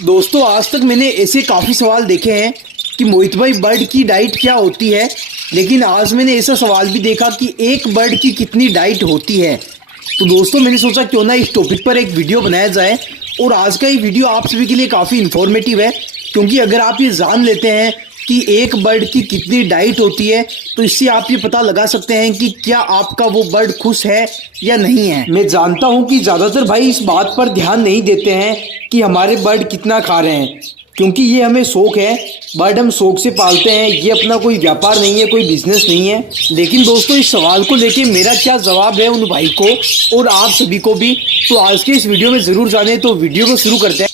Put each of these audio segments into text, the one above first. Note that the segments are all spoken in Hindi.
दोस्तों आज तक मैंने ऐसे काफ़ी सवाल देखे हैं कि मोहित भाई बर्ड की डाइट क्या होती है, लेकिन आज मैंने ऐसा सवाल भी देखा कि एक बर्ड की कितनी डाइट होती है। तो दोस्तों मैंने सोचा क्यों ना इस टॉपिक पर एक वीडियो बनाया जाए। और आज का ये वीडियो आप सभी के लिए काफ़ी इन्फॉर्मेटिव है, क्योंकि अगर आप ये जान लेते हैं कि एक बर्ड की कितनी डाइट होती है तो इससे आप ये पता लगा सकते हैं कि क्या आपका वो बर्ड खुश है या नहीं है। मैं जानता हूँ कि ज़्यादातर भाई इस बात पर ध्यान नहीं देते हैं कि हमारे बर्ड कितना खा रहे हैं, क्योंकि ये हमें शौक है। बर्ड हम शौक से पालते हैं, ये अपना कोई व्यापार नहीं है, कोई बिजनेस नहीं है। लेकिन दोस्तों इस सवाल को लेके मेरा क्या जवाब है उन भाई को और आप सभी को भी, तो आज के इस वीडियो में ज़रूर जाने। तो वीडियो को शुरू करते हैं।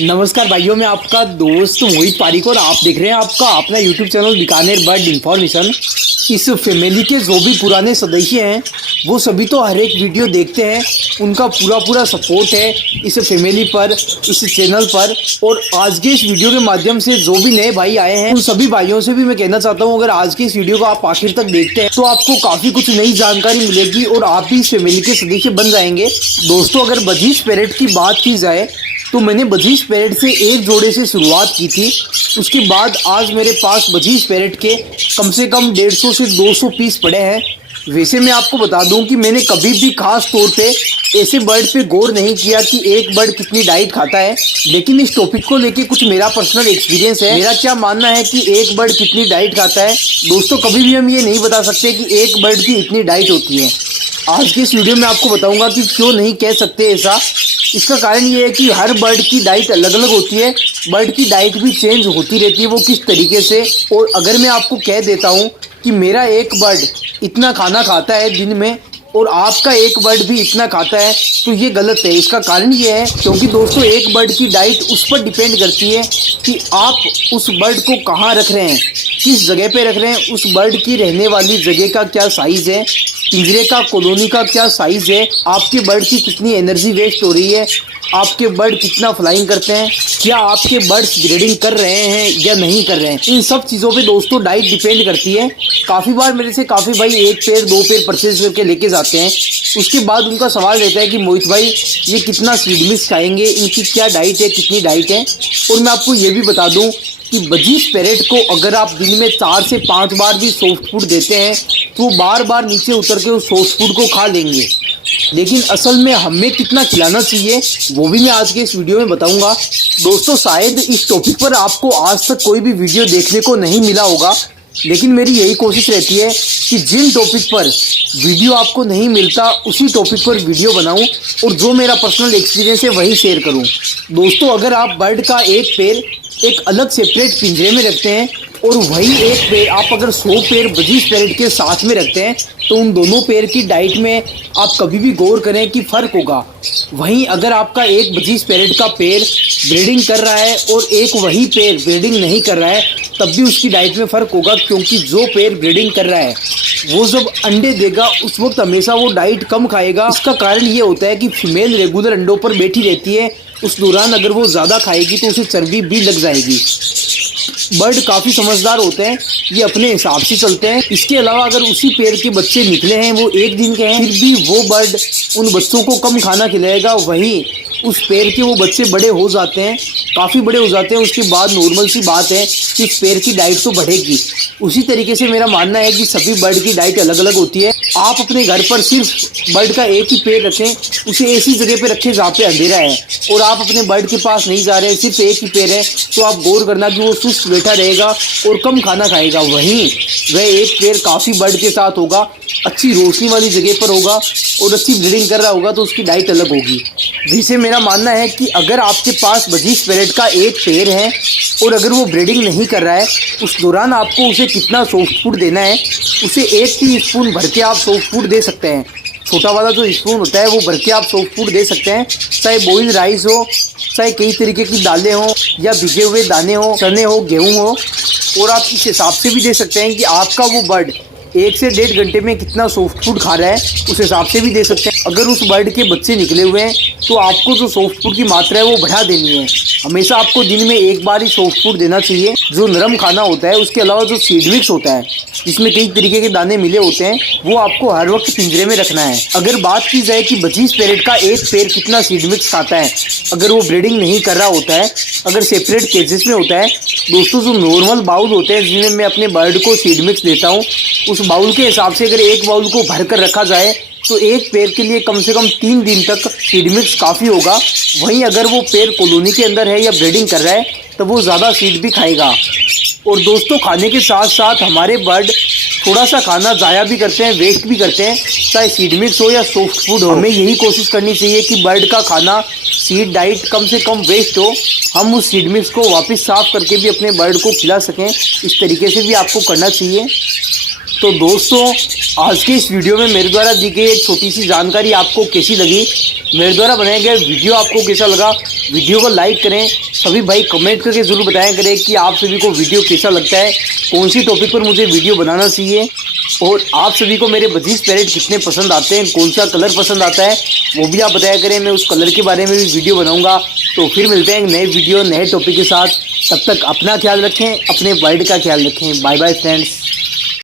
नमस्कार भाइयों, मैं आपका दोस्त मोहित पारिक और आप देख रहे हैं आपका अपना YouTube channel Bikaner bird information. इस फैमिली के जो भी पुराने सदस्य हैं वो सभी तो हर एक वीडियो देखते हैं, उनका पूरा सपोर्ट है इस फैमिली पर, इस चैनल पर। और आज के इस वीडियो के माध्यम से जो भी नए भाई आए हैं उन सभी भाइयों से भी मैं कहना चाहता हूं, अगर आज के इस वीडियो को आप आखिर तक देखते हैं तो आपको काफ़ी कुछ नई जानकारी मिलेगी और आप भी इस फैमिली के सदस्य बन जाएंगे। दोस्तों अगर बजीज पैरेट की बात की जाए तो मैंने बजीज पैरेट से एक जोड़े से शुरुआत की थी। उसके बाद आज मेरे पास बजीज पैरेट के कम से कम 150 से 200 पीस पड़े हैं। वैसे मैं आपको बता दूं कि मैंने कभी भी खास तौर पे ऐसे बर्ड पे गौर नहीं किया कि एक बर्ड कितनी डाइट खाता है, लेकिन इस टॉपिक को लेके कुछ मेरा पर्सनल एक्सपीरियंस है। मेरा क्या मानना है कि एक बर्ड कितनी डाइट खाता है। दोस्तों कभी भी हम ये नहीं बता सकते कि एक बर्ड की इतनी डाइट होती है। आज की इस वीडियो में आपको बताऊंगा कि क्यों नहीं कह सकते ऐसा। इसका कारण ये है कि हर बर्ड की डाइट अलग अलग होती है, बर्ड की डाइट भी चेंज होती रहती है वो किस तरीके से। और अगर मैं आपको कह देता हूँ कि मेरा एक बर्ड इतना खाना खाता है दिन में और आपका एक बर्ड भी इतना खाता है, तो ये गलत है। इसका कारण ये है क्योंकि दोस्तों एक बर्ड की डाइट उस पर डिपेंड करती है कि आप उस बर्ड को कहाँ रख रहे हैं, किस जगह पे रख रहे हैं, उस बर्ड की रहने वाली जगह का क्या साइज़ है, पिंजरे का कॉलोनी का क्या साइज़ है, आपके बर्ड की कितनी एनर्जी वेस्ट हो रही है, आपके बर्ड कितना फ्लाइंग करते हैं, क्या आपके बर्ड्स ब्रीडिंग कर रहे हैं या नहीं कर रहे हैं। इन सब चीज़ों पे दोस्तों डाइट डिपेंड करती है। काफ़ी बार मेरे से काफ़ी भाई एक पेयर दो पेयर परचेज करके लेके जाते हैं। उसके बाद उनका सवाल रहता है कि मोहित भाई ये कितना सीड मिक्स खाएंगे, इनकी क्या डाइट है, कितनी डाइट है। और मैं आपको ये भी बता दूँ कि बजीज पैरेट को अगर आप दिन में 4 से 5 बार भी सॉफ्ट फूड देते हैं तो वो बार बार नीचे उतर के उस सॉफ्ट फूड को खा लेंगे। लेकिन असल में हमें कितना खिलाना चाहिए वो भी मैं आज के इस वीडियो में बताऊंगा। दोस्तों शायद इस टॉपिक पर आपको आज तक कोई भी वीडियो देखने को नहीं मिला होगा, लेकिन मेरी यही कोशिश रहती है कि जिन टॉपिक पर वीडियो आपको नहीं मिलता उसी टॉपिक पर वीडियो बनाऊं और जो मेरा पर्सनल एक्सपीरियंस है वही शेयर करूं। दोस्तों अगर आप बर्ड का एक पैर एक अलग सेपरेट पिंजरे में रखते हैं और वही एक पैर आप अगर 100 पैर बजीज पैरेट के साथ में रखते हैं तो उन दोनों पैर की डाइट में आप कभी भी गौर करें कि फ़र्क होगा। वहीं अगर आपका एक बजीज पैरेट का पैर ब्रीडिंग कर रहा है और एक वही पैर ब्रीडिंग नहीं कर रहा है, तब भी उसकी डाइट में फ़र्क होगा, क्योंकि जो पैर ब्रीडिंग कर रहा है वो जब अंडे देगा उस वक्त हमेशा वो डाइट कम खाएगा। इसका कारण ये होता है कि फीमेल रेगुलर अंडों पर बैठी रहती है, उस दौरान अगर वो ज़्यादा खाएगी तो उसे चर्बी भी लग जाएगी। बर्ड काफ़ी समझदार होते हैं, ये अपने हिसाब से चलते हैं। इसके अलावा अगर उसी पेड़ के बच्चे निकले हैं वो एक दिन के हैं, फिर भी वो बर्ड उन बच्चों को कम खाना खिलाएगा। वहीं उस पेड़ के वो बच्चे बड़े हो जाते हैं, काफ़ी बड़े हो जाते हैं, उसके बाद नॉर्मल सी बात है कि उस पेड़ की डाइट तो बढ़ेगी। उसी तरीके से मेरा मानना है कि सभी बर्ड की डाइट अलग अलग होती है। आप अपने घर पर सिर्फ बर्ड का एक ही पेड़ रखें, उसे ऐसी जगह पे रखें जहाँ पे अंधेरा है, और आप अपने बर्ड के पास नहीं जा रहे हैं, सिर्फ एक ही पेड़ है, तो आप गौर करना कि वो सुस्त बैठा रहेगा और कम खाना खाएगा। वहीं वह एक पेड़ काफ़ी बर्ड के साथ होगा, अच्छी रोशनी वाली जगह पर होगा और अच्छी ब्रीडिंग कर रहा होगा, तो उसकी डाइट अलग होगी। जिसे मेरा मानना है कि अगर आपके पास बजीज पैरेट का एक पेड़ है और अगर वो ब्रीडिंग नहीं कर रहा है, उस दौरान आपको उसे कितना सॉफ्ट फूड देना है, उसे 1 टीस्पून भर के आप सॉफ्ट फूड दे सकते हैं। छोटा वाला जो स्पून होता है वो भर के आप सॉफ्ट फूड दे सकते हैं, चाहे बॉइल्ड राइस हो, चाहे कई तरीके की दालें हो या भिगे हुए दाने हो, चने हो, गेहूँ हो। और आप इस हिसाब से भी दे सकते हैं कि आपका वो बर्ड 1 से 1.5 घंटे में कितना सॉफ्ट फूड खा रहा है उस हिसाब से भी दे सकते हैं। अगर उस बर्ड के बच्चे निकले हुए हैं तो आपको जो सॉफ्ट फूड की मात्रा है वो बढ़ा देनी है। हमेशा आपको दिन में एक बार ही सॉफ्ट फूड देना चाहिए। जो नरम खाना होता है उसके अलावा जो सीड मिक्स होता है जिसमें कई तरीके के दाने मिले होते हैं वो आपको हर वक्त पिंजरे में रखना है। अगर बात की जाए कि 25 पैरेट का एक पेड़ कितना सीड मिक्स खाता है, अगर वो ब्रीडिंग नहीं कर रहा होता है, अगर सेपरेट केजेस में होता है दोस्तों, जो नॉर्मल बाउल होते हैं जिनमें मैं अपने बर्ड को सीड मिक्स देता हूँ उस बाउल के हिसाब से अगर एक बाउल को भर कर रखा जाए तो एक पेड़ के लिए कम से कम 3 दिन तक सीड मिक्स काफ़ी होगा। वहीं अगर वो पेड़ कॉलोनी के अंदर है या ब्रीडिंग कर रहा है तो वो ज़्यादा सीड भी खाएगा। और दोस्तों, खाने के साथ साथ हमारे बर्ड थोड़ा सा खाना ज़ाया भी करते हैं, वेस्ट भी करते हैं, चाहे सीड मिक्स हो या सॉफ्ट फूड हो। हमें यही कोशिश करनी चाहिए कि बर्ड का खाना सीड डाइट कम से कम वेस्ट हो, हम उस सीड मिक्स को वापस साफ करके भी अपने बर्ड को खिला सकें। इस तरीके से भी आपको करना चाहिए। तो दोस्तों, आज के इस वीडियो में मेरे द्वारा दी गई एक छोटी सी जानकारी आपको कैसी लगी, मेरे द्वारा बनाया गया वीडियो आपको कैसा लगा, वीडियो को लाइक करें। सभी भाई कमेंट करके ज़रूर बताया करें कि आप सभी को वीडियो कैसा लगता है, कौन सी टॉपिक पर मुझे वीडियो बनाना चाहिए। और आप सभी को मेरे 25 पैरेट कितने पसंद आते हैं, कौन सा कलर पसंद आता है वो भी आप बताया करें। मैं उस कलर के बारे में भी वीडियो बनाऊँगा। तो फिर मिलते हैं एक नए वीडियो नए टॉपिक के साथ। तब तक अपना ख्याल रखें, अपने बर्ड का ख्याल रखें। Bye bye friends.